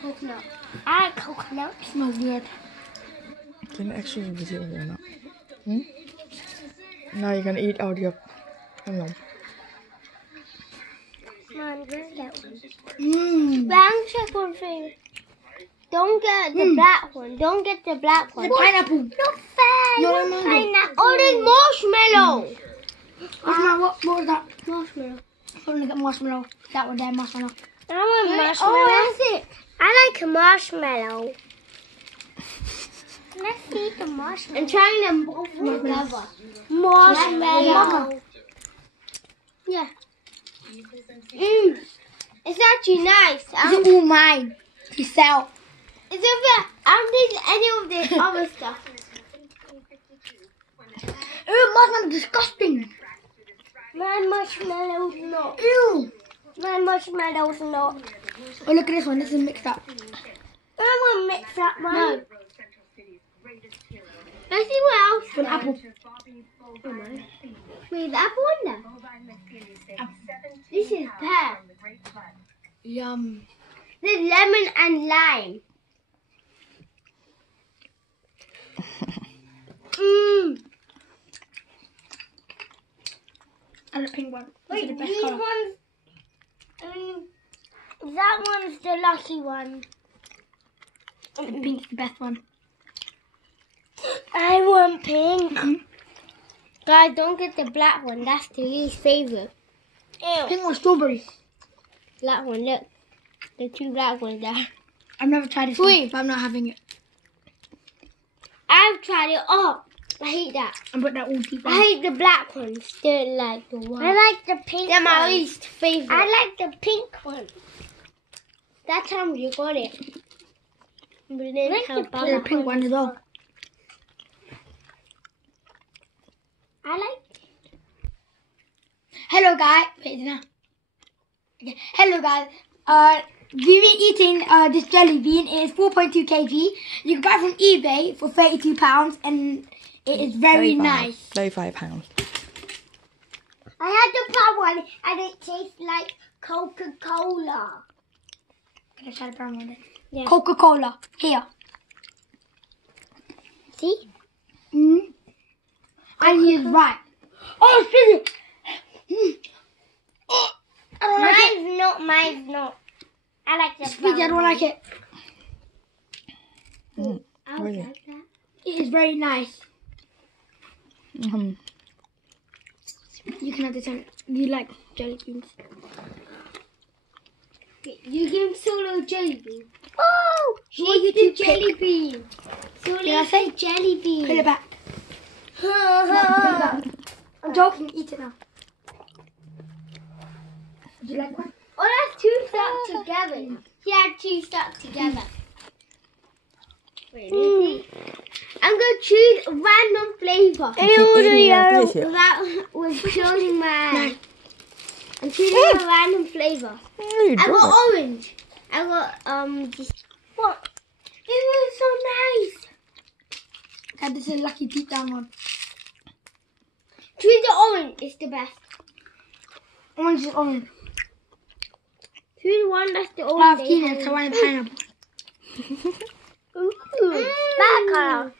Coconut. I like coconut. Smells good. Can you actually visit or not? Now you're gonna eat all your no. Man, where's that one? Mmm. Check thing. Don't get the black one. Don't get the black one. The pineapple. Not fair. No, Not no. pineapple. Oh, there's marshmallow. What was that? Marshmallow. I'm gonna get marshmallow. That one there, marshmallow. I want marshmallow. Oh, that's it. I like a marshmallow. Let's eat the marshmallow. I'm trying them both together. Marshmallow. Yeah. It's actually nice. It's all mine. To sell. It's over. I don't need any of this other stuff. Ew, marshmallow disgusting. My marshmallow's not. Ew. My marshmallow's not. Oh, look at this one. This is mixed up. I want to mix up mine. No. Let's see what else. An apple. Wait, the apple one there? This is pear. Yum. This is lemon and lime. And the pink one. Wait, These are the best these colour. ones. That one's the lucky one. The pink's the best one. I want pink. Guys, don't get the black one. That's the least favorite. Ew. Pink one, strawberry. Black one, look. The two black ones there. I've never tried this one, but I'm not having it. I've tried it. Oh, I hate that. I put that all deep. I hate the black ones. Don't like the one. I like the pink. They're my least favorite. I like the pink one. That time you got it. But then the pink one as well. I like. Hello guys. Wait, now. Okay. Hello guys. We've been eating this jelly bean. It is 4.2 kg. You can buy it from eBay for £32, and it is very nice. £35. I had the brown one, and it tastes like Coca-Cola. Can I try the brown one then? Yeah. Coca-Cola. Here. See? And he is right. Oh, it's fizzy. I don't like it. Mine's not. I like the It's fizzy. I don't like it. I Really? like that. It is very nice. You can have this one. You like jelly beans. You give him solo jelly bean. Oh! you the to jelly bean. Solo Did I say jelly bean. Put it back. Put it back. I'm joking. Eat it now. Would you like one? Oh, that's two stuck together. He had two stuck together. Wait, I'm going to choose a random flavour. Without closing my eyes. I'm choosing a random flavour. I got orange. I got, this. What? This is so nice. Okay, this is a lucky deep down one. Choose the orange. It's the best. Orange is orange. Choose the one that's the I've orange. seen it. I want a pineapple. Ooh, bad colour.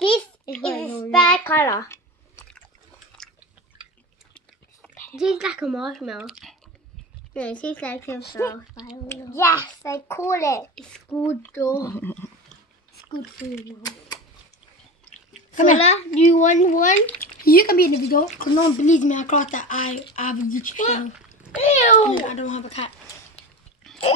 This is bad colour. It tastes like a marshmallow. No, it tastes like a flower. Yes, I call it. It's good though. It's good for you. Sola, do you want one? You can be in the video because no one believes me. I class that I have a YouTube channel. Ew! I don't have a cat. Ew.